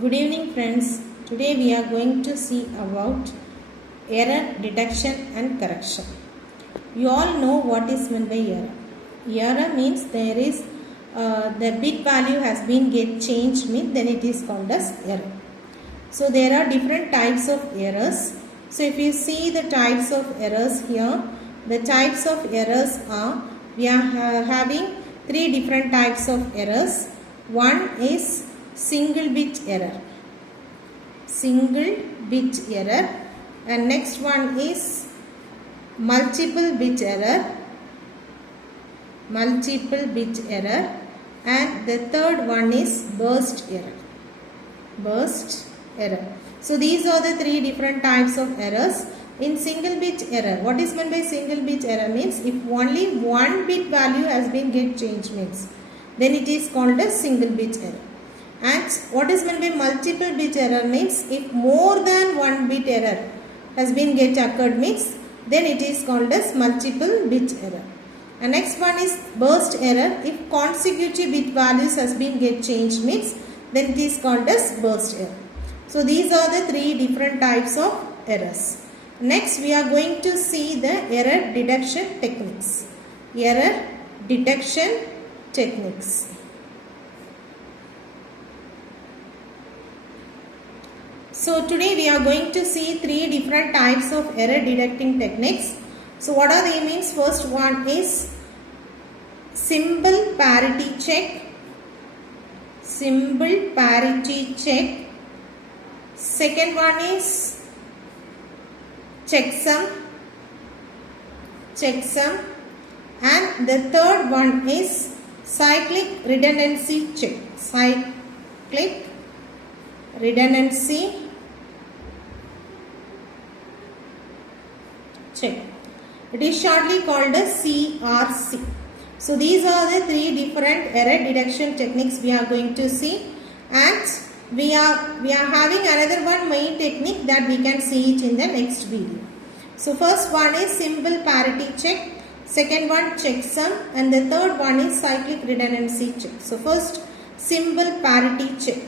Good evening friends. Today we are going to see about error detection and correction. You all know what is meant by error. Error means there is the bit value has been changed then it is called as error. So there are different types of errors. So if you see the types of errors here, the types of errors are, we are having three different types of errors. One is single bit error, and next one is multiple bit error, and the third one is burst error. So these are the three different types of errors. In single bit error, what is meant by single bit error means if only one bit value has been changed means then it is called as single bit error. And what is meant by multiple bit error means if more than one bit error has been occurred means then it is called as multiple bit error. And next one is burst error. If consecutive bit values has been changed means then it is called as burst error. So these are the three different types of errors. Next we are going to see the error detection techniques. So today we are going to see three different types of error detecting techniques. So what are they means? First one is symbol parity check. Second one is checksum, and the third one is cyclic redundancy check. It is shortly called as CRC. So these are the three different error detection techniques we are going to see, and we are having another one main technique that we can see it in the next video. So first one is symbol parity check, second one checksum, and the third one is cyclic redundancy check. So first symbol parity check.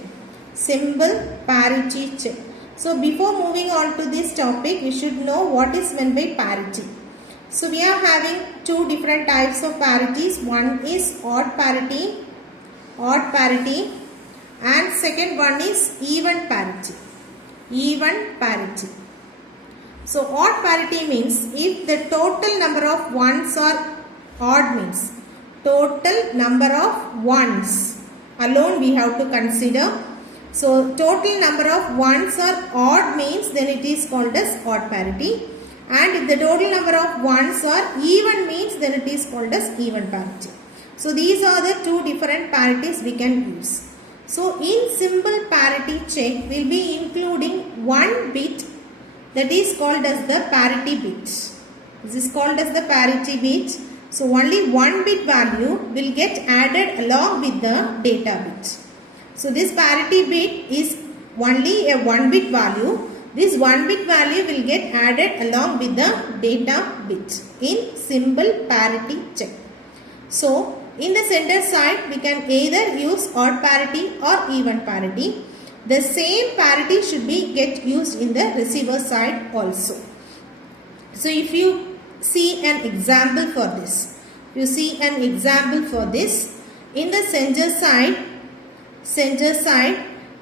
So before moving on to this topic, we should know what is meant by parity. So we are having two different types of parities. One is odd parity, and second one is even parity. So odd parity means if the total number of ones are odd means total number of ones alone we have to consider. So total number of ones are odd means then it is called as odd parity, and if the total number of ones are even means then it is called as even parity. So these are the two different parities we can use. So in symbol parity check we will be including one bit that is called as the parity bit. This is called as the parity bit. So only one bit value will get added along with the data bit. So this parity bit is only a one bit value. This one bit value will get added along with the data bit in symbol parity check. So in the center side we can either use odd parity or even parity. The same parity should be used in the receiver side also. So if you see an example for this, in the center side,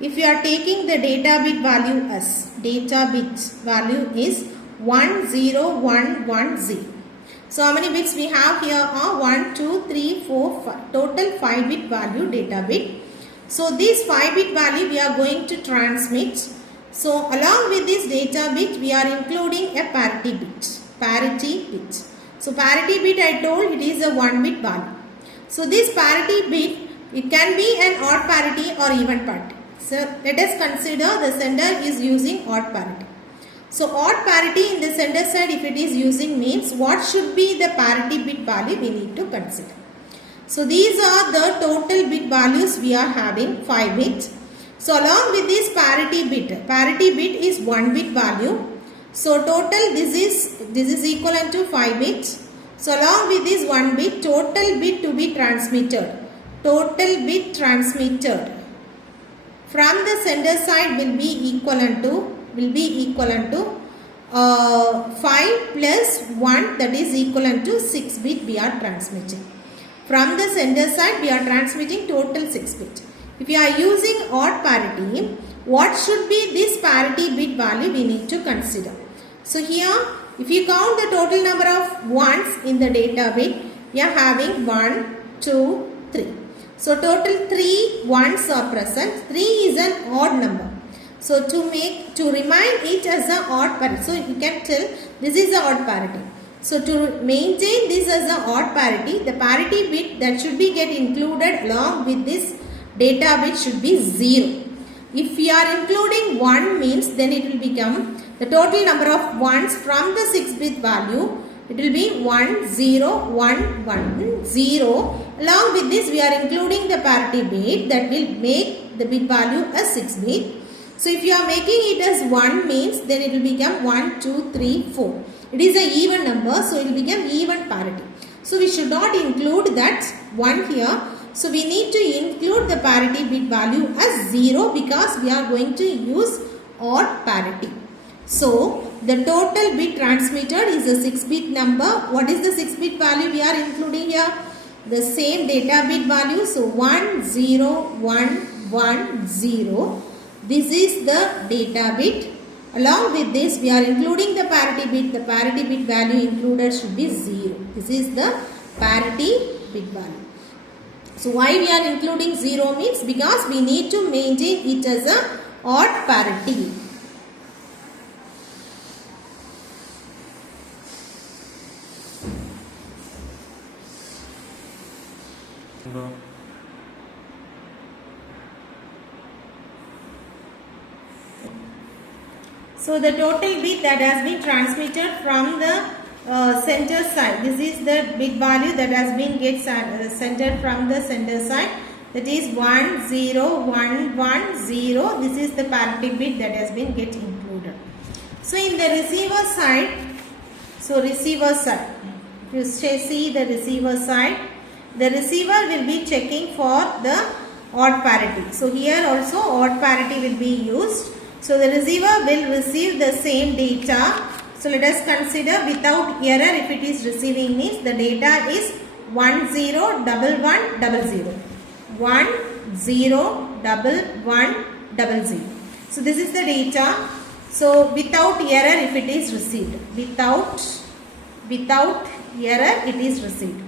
if you are taking the data bit value as is 10110. So how many bits we have here are 1, 2, 3, 4, 5. Total 5 bit value data bit. So this 5 bit value we are going to transmit. So along with this data bit we are including a parity bit. So parity bit I told it is a 1 bit value. So this parity bit it can be an odd parity or even parity. So let us consider the sender is using odd parity. So odd parity in the sender side if it is using means what should be the parity bit value we need to consider. So these are the total bit values we are having 5 bits. So along with this parity bit is 1 bit value. So total this is equivalent to 5 bits. So along with this 1 bit, total bit to be transmitted. from the sender side will be equivalent to 5 plus 1, that is equivalent to 6 bit we are transmitting. From the sender side we are transmitting total 6 bit. If you are using odd parity, what should be this parity bit value we need to consider. So here if you count the total number of ones in the data bit, we are having 1, 2, 3. So total 3 ones are present. 3 is an odd number. So to remind it as an odd parity, so you can tell this is an odd parity. So to maintain this as an odd parity, the parity bit that should be get included along with this data bit should be 0. If we are including 1 means then it will become the total number of ones from the 6 bit value. It will be 1, 0, 1, 1, 0. Along with this we are including the parity bit that will make the bit value as 6 bit. So if you are making it as 1 means then it will become 1, 2, 3, 4. It is an even number, so it will become even parity. So we should not include that 1 here. So we need to include the parity bit value as 0 because we are going to use odd parity. So the total bit transmitted is a 6 bit number. What is the 6 bit value we are including here? The same data bit value. So 1, 0, 1, 1, 0. This is the data bit. Along with this we are including the parity bit. The parity bit value included should be 0. This is the parity bit value. So why we are including 0 means because we need to maintain it as a odd parity. So the total bit that has been transmitted from the center side, this is the bit value that has been centered from the center side, that is 1, 0, 1, 1, 0. This is the parity bit that has been included. So in the receiver side, if you see the receiver side, the receiver will be checking for the odd parity. So here also odd parity will be used. So the receiver will receive the same data. So let us consider without error. If it is receiving means the data is 10 11 00. 10 11 00. So this is the data. So without error if it is received. Without error it is received.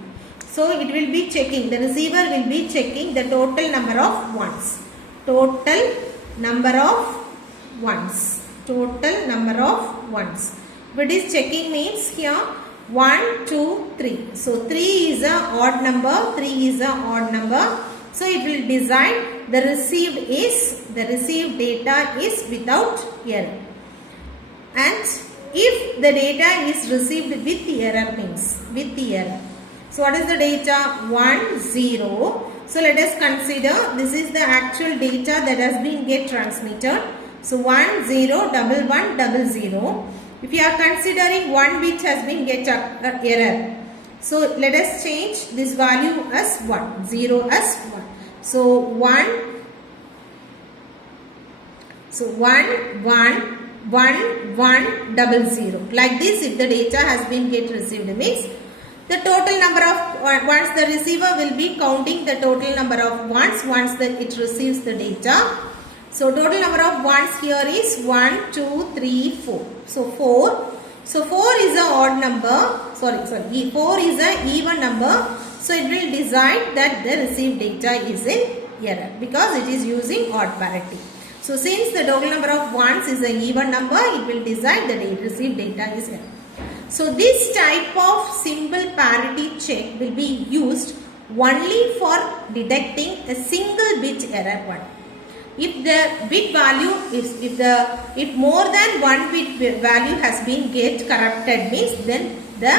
So it will be checking. The receiver will be checking the total number of ones. Total number of ones. If it is checking means here 1, 2, 3. So 3 is a odd number. So it will decide the received data is without error. And if the data is received with error means with error. So what is the data? 1, 0. So let us consider this is the actual data that has been transmitted. So 10 11 00. If you are considering 1 bit has been error. So let us change this value as 1, 0 as 1. So 1 1 1 00. Like this, if the data has been received means the total number of ones, the receiver will be counting the total number of ones once it receives the data. So total number of ones here is 1, 2, 3, 4. So 4. So 4 is an odd number. 4 is an even number. So it will decide that the received data is in error because it is using odd parity. So since the total number of ones is an even number, it will decide the received data is error. So this type of simple parity check will be used only for detecting a single bit error one. If the bit value is if more than one bit value has been corrupted means then the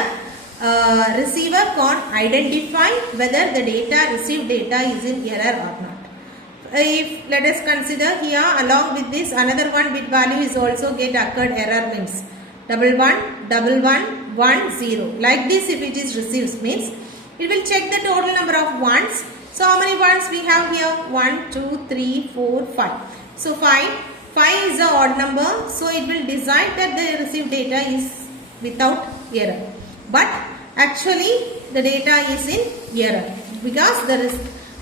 receiver can't identify whether the received data is in error or not. If let us consider here along with this another one bit value is also occurred error means 11 11 1 0. Like this if it is received means it will check the total number of ones. So how many ones we have here? 1, 2, 3, 4, 5. So 5 is the odd number, so it will decide that the received data is without error. But actually the data is in error because the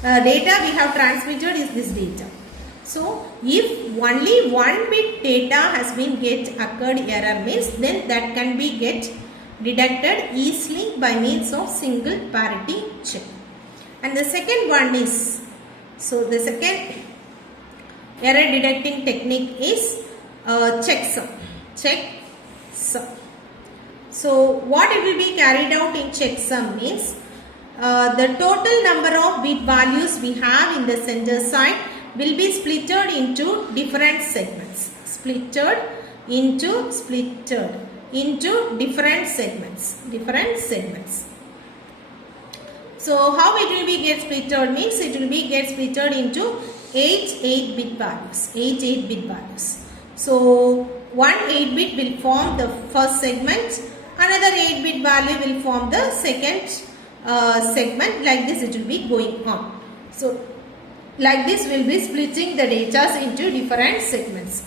data we have transmitted is this data. So if only one bit data has been occurred error means, then that can be deducted easily by means of single parity check. And the second one is, so the second error deducting technique is checksum. So what it will be carried out in checksum means the total number of bit values we have in the sender side will be splitted into different segments. Splitted into different segments. So how it will be splitted means, it will be splitted into 8 bit values. So one 8 bit will form the first segment, another 8 bit value will form the second segment. Like this it will be going on. So like this we will be splitting the data into different segments.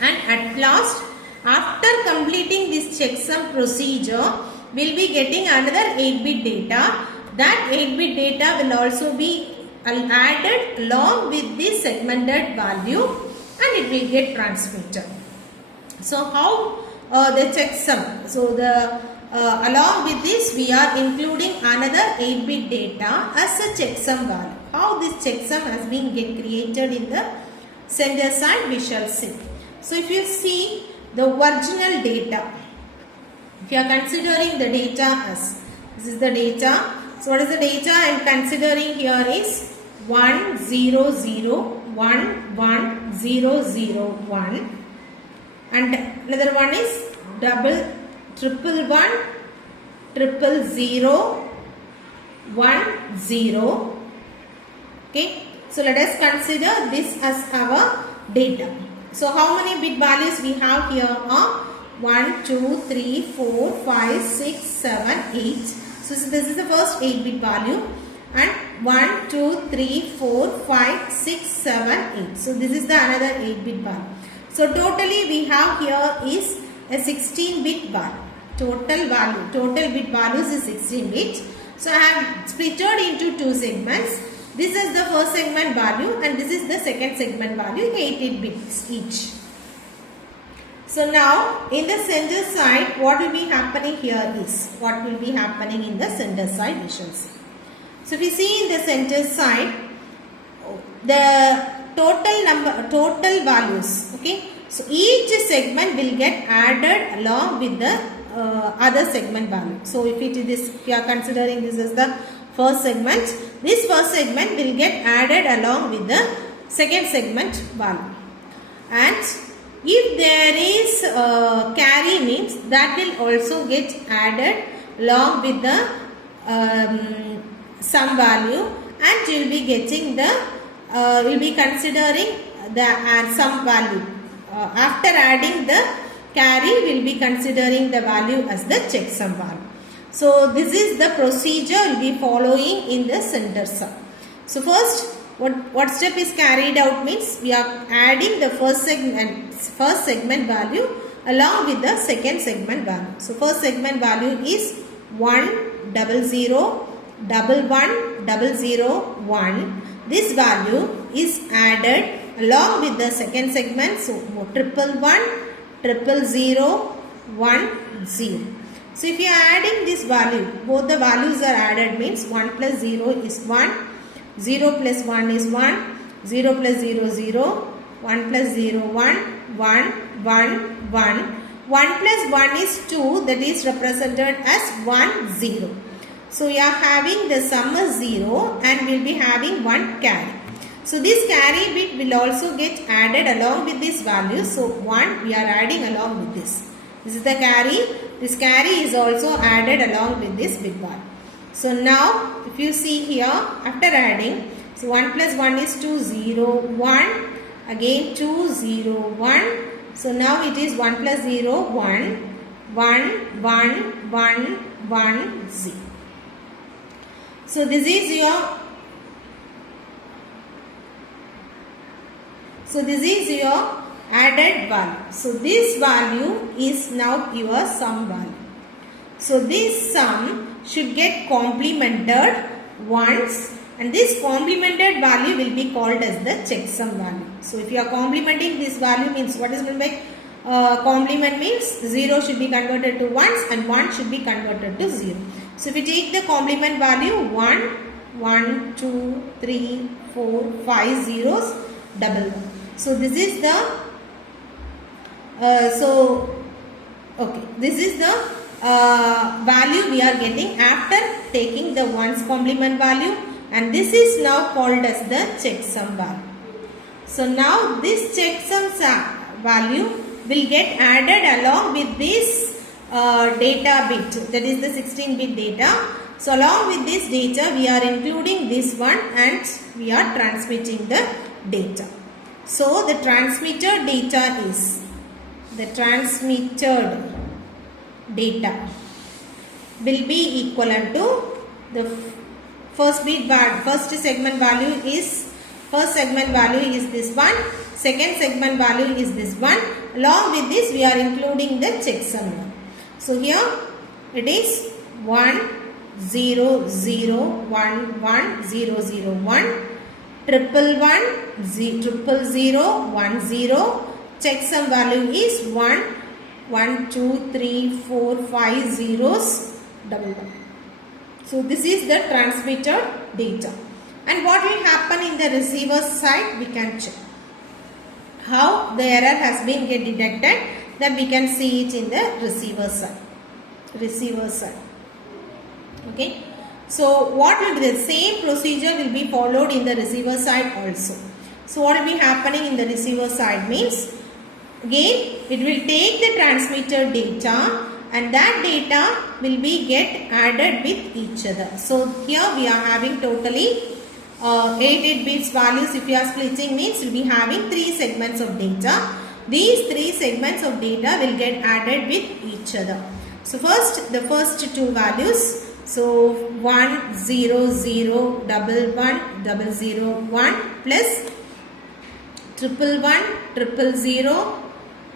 And at last, after completing this checksum procedure, we will be getting another 8 bit data. That 8 bit data will also be added along with the segmented value and it will get transmitted. So how the checksum? So the along with this we are including another 8 bit data as a checksum value. How this checksum has been created in the sender side, we shall see. So if you see the original data, if you are considering the data as, this is the data. So what is the data I am considering here is 1 0 0 1 1 0 0 1, and another one is triple 1 triple 0 1 0. Okay, so let us consider this as our data. So how many bit values we have here are 1 2 3 4 5 6 7 8. So this is the first 8 bit value, and 1 2 3 4 5 6 7 8. So this is the another 8 bit value. So totally we have here is a 16 bit value. Total bit values is 16 bit. So I have splitted into two segments. This is the first segment value and this is the second segment value, 8 bits each. So now in the sender side, what will be happening here is, what will be happening in the sender side we shall see. So if we see in the sender side, the total values, okay. So each segment will get added along with the other segment value. So if you are considering this as the first segment, this first segment will get added along with the second segment value. And if there is carry means, that will also get added along with the sum value, and you will be getting the will be considering the sum value. After adding the carry, we will be considering the value as the checksum value. So this is the procedure we will be following in the sender side. So first, what step is carried out means, we are adding the first segment value along with the second segment value. So first segment value is 1 0 0 1 1 0 1. This value is added along with the second segment. So 1 1 0 1 0. So if you are adding this value, both the values are added means 1 plus 0 is 1, 0 plus 1 is 1, 0 plus 0 0, 1 plus 0 1, 1 1 1, 1 plus 1 is 2, that is represented as 1 0. So we are having the sum is 0 and we will be having 1 carry. So this carry bit will also get added along with this value. So 1 we are adding along with this. This is the carry. This carry is also added along with this bit value. So now if you see here, after adding, so 1 plus 1 is 2 0 1, again 2 0 1. So now it is 1 plus 0 1 1 1 1 1 0. So this is your So this is your added value. So this value is now your sum value. So this sum should get complemented once, and this complemented value will be called as the checksum value. So if you are complementing this value, means what is meant by complement means 0 should be converted to 1s and 1 should be converted to 0. So if we take the complement value 1, 2, 3, 4, 5 zeros, double 1. So this is the this is the value we are getting after taking the 1's complement value, and this is now called as the checksum value. So now this checksum value will get added along with this data bit, that is the 16-bit data. So along with this data we are including this one and we are transmitting the data. So the transmitted data is, the transmitted data will be equivalent to the first segment value is, first segment value is this one, second segment value is this one. Along with this we are including the checksum one. So here it is 1 0 0 1 1 0 0 1 triple 1 0 0 1 0. Checksum value is 1 1 2 3 4 5 zeros, double 1. So this is the transmitted data. And what will happen in the receiver side, we can check how the error has been detected, that we can see it in the receiver side. Okay. So what will be the same procedure will be followed in the receiver side also. So what will be happening in the receiver side means, again it will take the transmitted data and that data will be get added with each other. So here we are having totally 8 bits values. If you are splitting means we will be having 3 segments of data. These 3 segments of data will get added with each other. So first, the first 2 values. So 1 0 0 double 1 double 0 1 plus triple 1 triple 0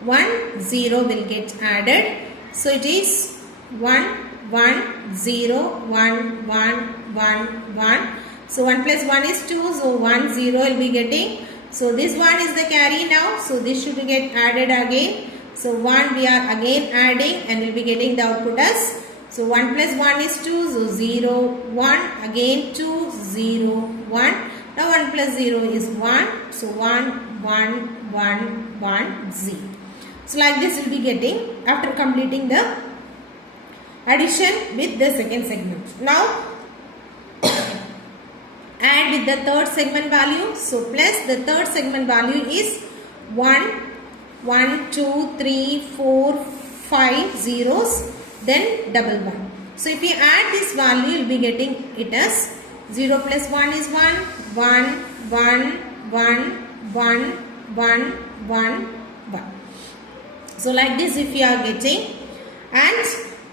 1 0 will get added. So it is 1 1 0 1 1 1 1. So 1 plus 1 is 2. So 1 0 will be getting. So this one is the carry now. So this should get added again. So 1 we are again adding and we will be getting the output as. So 1 plus 1 is 2. So 0 1 again 2 0 1. Now 1 plus 0 is 1. So 1 1 1 1 0. So like this we will be getting after completing the addition with the second segment. Now add with the third segment value. So plus the third segment value is 1 1 2 3 4 5 zeros, then double 1. So if we add this value, you will be getting it as 0 plus 1 is 1 1 1 1 1 1 1 1. So like this if you are getting, and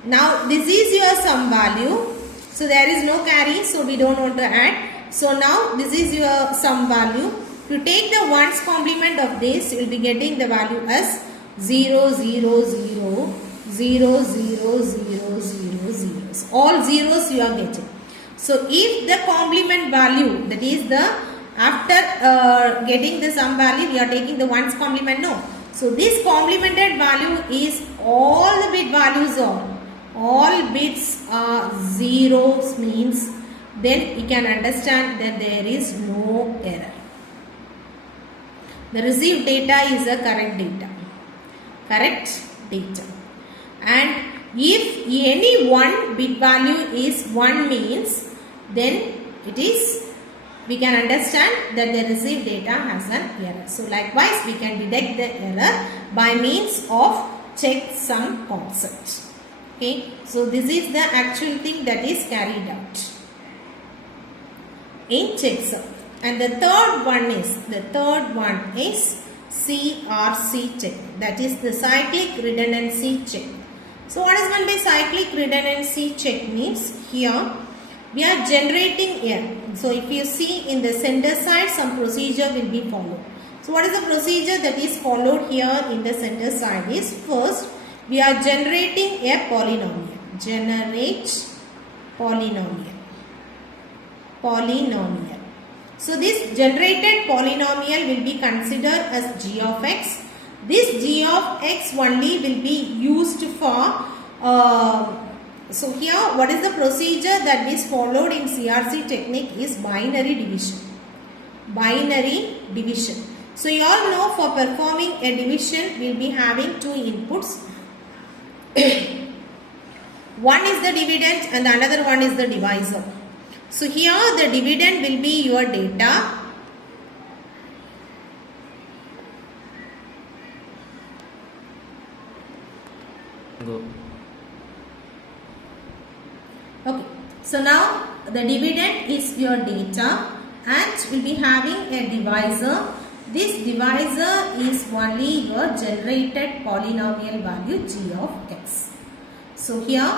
now this is your sum value. So there is no carry, so we don't want to add. So now this is your sum value. To take the ones complement of this, you will be getting the value as 0 0 0 0 0 0 0 zeros. All zeros you are getting. So if the complement value, that is the after getting the sum value, we are taking the ones complement. No. So this complemented value is all the bit values are. All bits are zeros, means then you can understand that there is no error. The received data is a correct data. Correct data. And if any one bit value is 1 means, then it is, we can understand that the received data has an error. So likewise we can detect the error by means of checksum concept. Okay, so this is the actual thing that is carried out in checksum. And the third one is CRC check, that is the cyclic redundancy check. So what is meant by cyclic redundancy check means, here we are generating error. So if you see in the sender side, some procedure will be followed. So So what is the procedure that is followed here in the center side is, first we are generating a polynomial. Generate polynomial. Polynomial. So this generated polynomial will be considered as g of x. This g of x only will be used for so here what is the procedure that is followed in CRC technique is binary division. Binary division. So you all know for performing a division we will be having two inputs. One is the dividend and the another one is the divisor. So here the dividend will be your data. Go. Okay. So now the dividend is your data and we'll be having a divisor. This divisor is only your generated polynomial value g of x. So here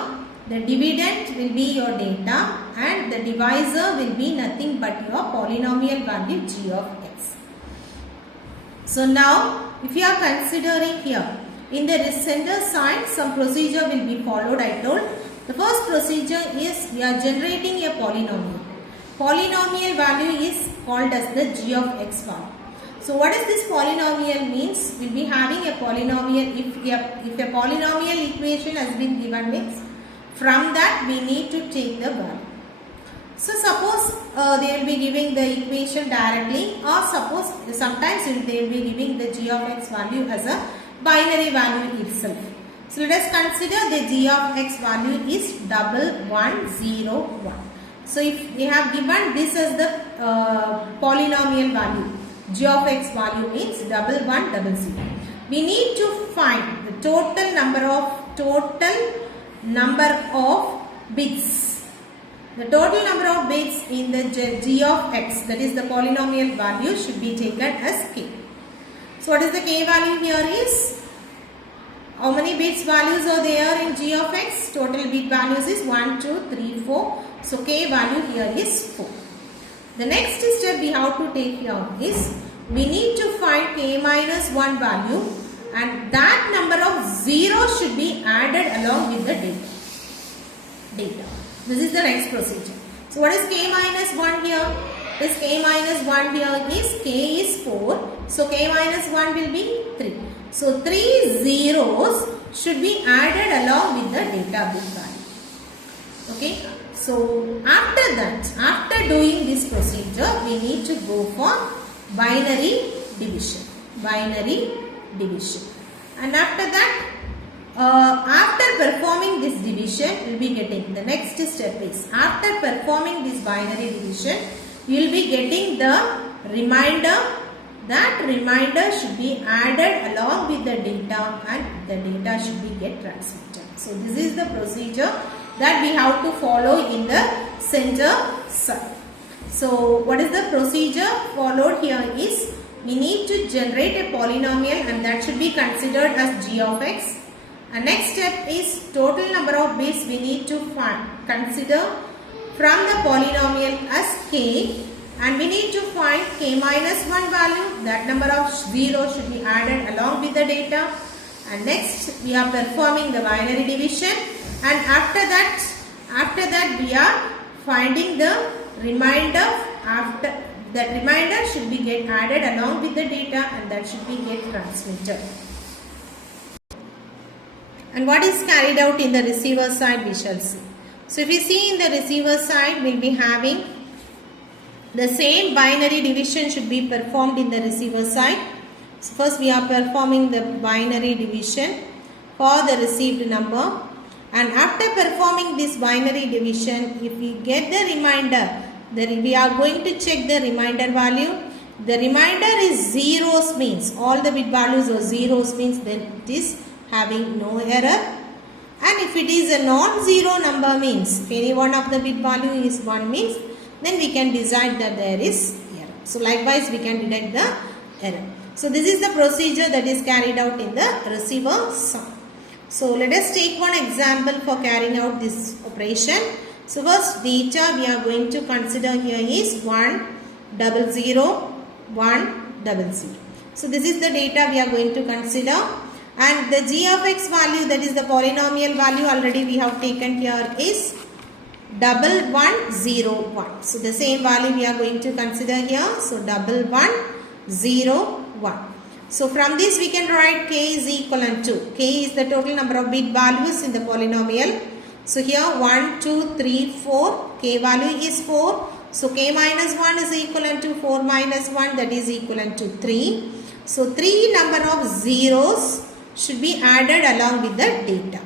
the dividend will be your data and the divisor will be nothing but your polynomial value g of x. So now if you are considering here in the center side some procedure will be followed. I told the first procedure is we are generating a polynomial. Polynomial value is called as the g of x value. So what is this polynomial means? We will be having a polynomial if a polynomial equation has been given means from that we need to take the value. So suppose they will be giving the equation directly, or suppose sometimes they will be giving the g of x value as a binary value itself. So let us consider the g of x value is 1101. So if we have given this as the polynomial value, g of x value means 1100. We need to find the total number of bits. The total number of bits in the g of x, that is the polynomial value, should be taken as k. So what is the k value here is? How many bits values are there in g of x? Total bit values is 1, 2, 3, 4. So k value here is 4. The next step we have to take here is we need to find k minus 1 value and that number of zeros should be added along with the data. This is the next procedure. So what is k minus 1 here? This k minus 1 here is k is 4. So k minus 1 will be 3. So 3 zeros should be added along with the data bit value. Okay. So after that, after doing this procedure, we need to go for binary division. Binary division. And after that, after performing this division, we will be getting the next step is after performing this binary division, you will be getting the remainder. That remainder should be added along with the data and the data should be get transmitted. So this is the procedure that we have to follow in the center side. So what is the procedure followed here is we need to generate a polynomial and that should be considered as g of x. And next step is total number of bits we need to consider from the polynomial as k, and we need to find k minus 1 value. That number of zeros should be added along with the data. And next we are performing the binary division, and after that we are finding the remainder. After that remainder should be get added along with the data and that should be get transmitted. And what is carried out in the receiver side we shall see. So if we see in the receiver side, we will be having the same binary division should be performed in the receiver side. So first we are performing the binary division for the received number, and after performing this binary division, if we get the remainder, then we are going to check the remainder value. The remainder is zeros means all the bit values are zeros means then it is having no error. And if it is a non-zero number means if any one of the bit value is 1 means then we can decide that there is error. So likewise we can detect the error. So this is the procedure that is carried out in the receiver side. So let us take one example for carrying out this operation. So first data we are going to consider here is 100, 100. So this is the data we are going to consider. And the g of x value, that is the polynomial value, already we have taken here is 1101. So the same value we are going to consider here. So 1101. So from this we can write k is equivalent to, k is the total number of bit values in the polynomial. So here 1, 2, 3, 4, k value is 4. So k minus 1 is equivalent to 4 minus 1, that is equivalent to 3. So 3 number of zeros should be added along with the data.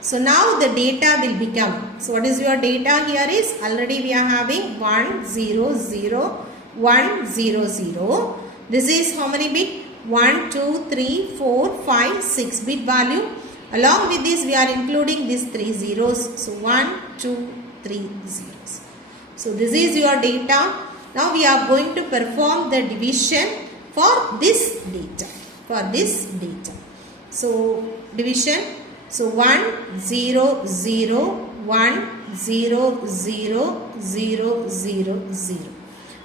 So now the data will become, so what is your data here is, already we are having 1, 0, 0, 1, 0, 0. This is how many bit? 1, 2, 3, 4, 5, 6 bit value. Along with this we are including these 3 zeros. So 1, 2, 3 zeros. So this is your data. Now we are going to perform the division for this data. So division. So 1, 0, 0, 1, 0, 0, 0, 0, 0.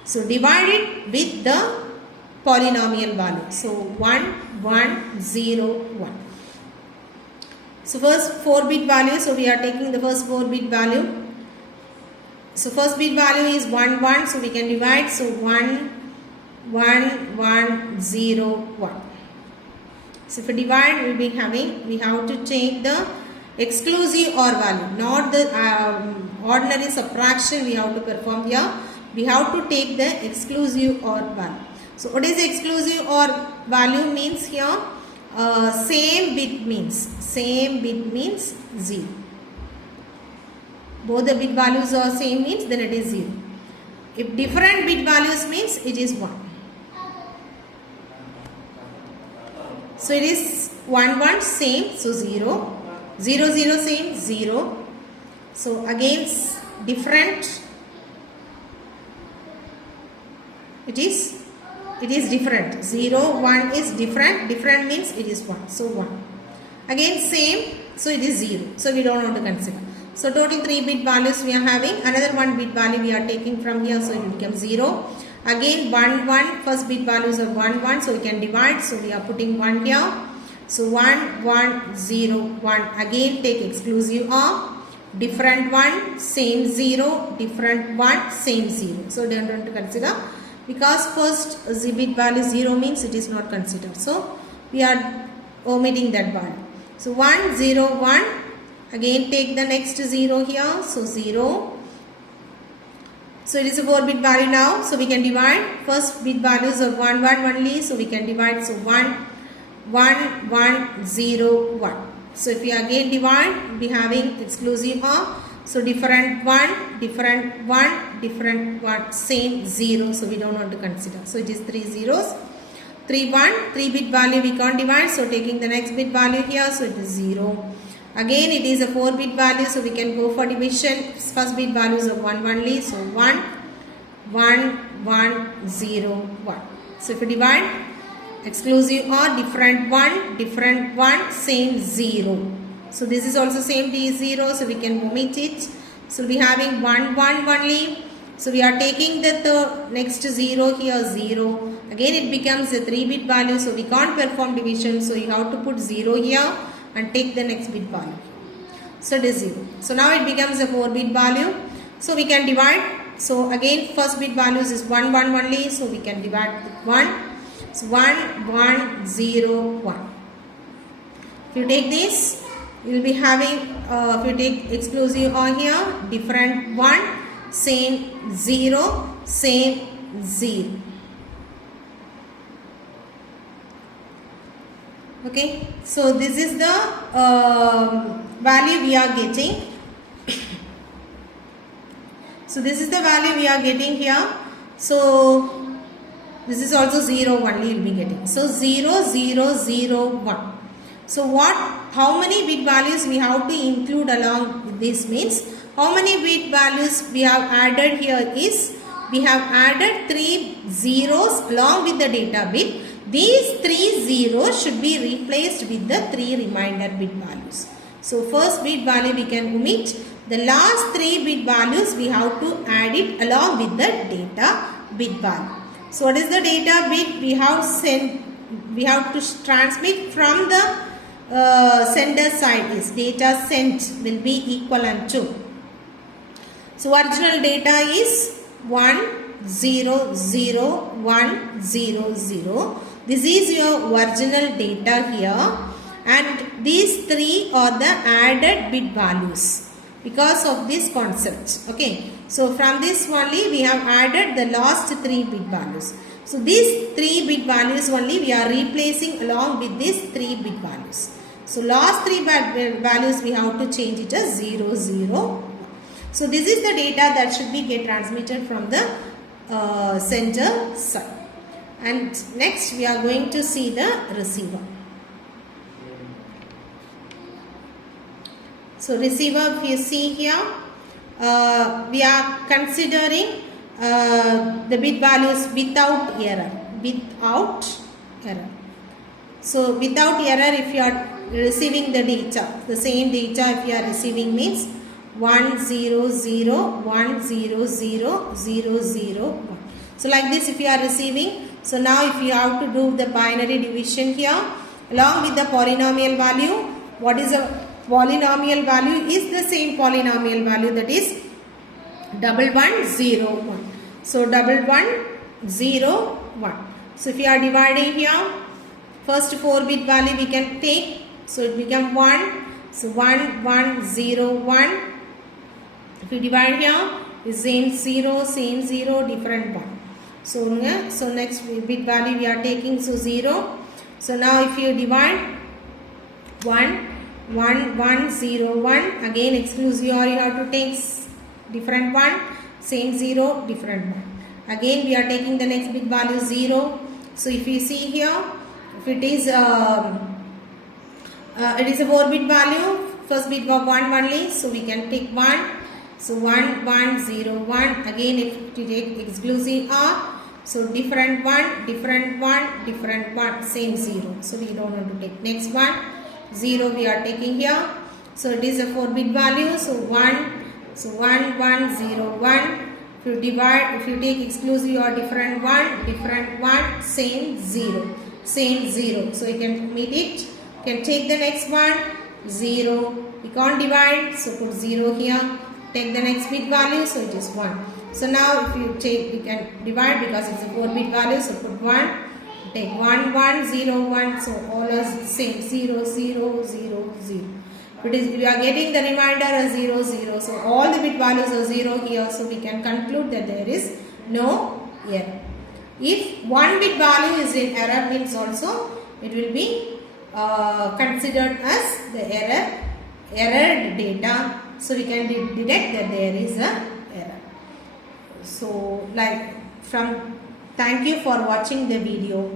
So divide it with the polynomial value. So 1, 1, 0, 1. So first 4 bit value. So we are taking the first 4 bit value. So first bit value is 1, 1. So we can divide. So 1, 1, 1, 0, 1. So if we divide, we will be having, we have to take the exclusive OR value, not the ordinary subtraction we have to perform here. We have to take the exclusive OR value. So what is exclusive OR value means here? Same bit means 0. Both the bit values are same means then it is 0. If different bit values means it is 1. So it is 1, 1 same, so 0, 0, 0 same, 0. So again different, it is different, 0, 1 is different, different means it is 1, so 1. Again same, so it is 0, so we don't want to consider. So total 3 bit values we are having, another 1 bit value we are taking from here, so it will become 0. Again 1, 1, first bit values are 1, 1, so we can divide, so we are putting 1 here. So 1, 1, 0, 1, again take exclusive OR, different 1, same 0, different 1, same 0. So don't want to consider, because first bit value 0 means it is not considered. So we are omitting that value. So 1, 0, 1, again take the next 0 here, so 0. So it is a 4 bit value now, so we can divide. First bit values are 1, 1 only, so we can divide. So 1, 1, 1, 0, 1. So if we again divide, we are having exclusive OR. So different 1, different 1, different 1, same 0. So we don't want to consider. So it is 3 zeros. 3, 1, 3 bit value we can't divide. So taking the next bit value here, so it is 0. Again it is a 4 bit value, so we can go for division. First bit values are 1 only, so 1, 1, 1, 0, 1. So if we divide, exclusive OR, different 1, same 0. So this is also same D0, so we can omit it. So we are having 1, 1 only. So we are taking the next 0 here, 0. Again it becomes a 3 bit value, so we can't perform division, so you have to put 0 here and take the next bit value. So it is 0. So now it becomes a 4 bit value. So we can divide. So again first bit values is 1, 1 only. So we can divide with 1. So 1, 1, 0, 1. If you take this, you will be having, if you take exclusive OR here, different 1, same 0, same 0. Okay, so this is the value we are getting. So this is the value we are getting here. So this is also 0 only you will be getting. So 0, 0, 0, 1. So how many bit values we have to include along with this means, how many bit values we have added here is, we have added 3 zeros along with the data bit. These 3 zeros should be replaced with the 3 remainder bit values. So first bit value we can omit. The last 3 bit values we have to add it along with the data bit value. So what is the data bit? We have sent we have to transmit from the sender side is data sent will be equivalent to. So original data is 100,100. This is your original data here, and these three are the added bit values because of this concept. Okay, so from this only we have added the last 3 bit values. So these 3 bit values only we are replacing along with these 3 bit values. So last 3 values we have to change it as 0, 0. So this is the data that should be get transmitted from the sender side. And next we are going to see the receiver. So receiver, if you see here, we are considering the bit values without error. Without error. So without error, if you are receiving the data, the same data if you are receiving means 100,100,001. So like this if you are receiving. So now if you have to do the binary division here along with the polynomial value, what is a polynomial value is the same polynomial value, that is 1101. So 1101. So if you are dividing here, first 4 bit value we can take, so it become 1. So 1101. If you divide here, is same 0, different 1. So next bit value we are taking, so 0. So now if you divide 1101, again exclusive or you have to take different 1, same 0, different 1. Again we are taking the next bit value 0. So if you see here, if it is a 4 bit value, first bit was 1 only, so we can take 1. So 1101. Again if you take exclusive or, so different 1, different 1, different 1, same 0. So we don't want to take next one. 0 we are taking here. So it is a 4 bit value. So 1. So 1101. If you divide, if you take exclusive or different 1, same 0. Same 0. So you can meet it. You can take the next one. 0. We can't divide. So put 0 here. Take the next bit value. So it is 1. So now if you take, you can divide because it's a 4 bit value. So put 1. Take 1, 1, 0, 1. So all are same. 0, 0, 0, 0. It is, we are getting the remainder as 0, 0. So all the bit values are 0 here. So we can conclude that there is no error. If 1 bit value is in error means also it will be considered as the errored data. So we can detect that there is a error. So thank you for watching the video.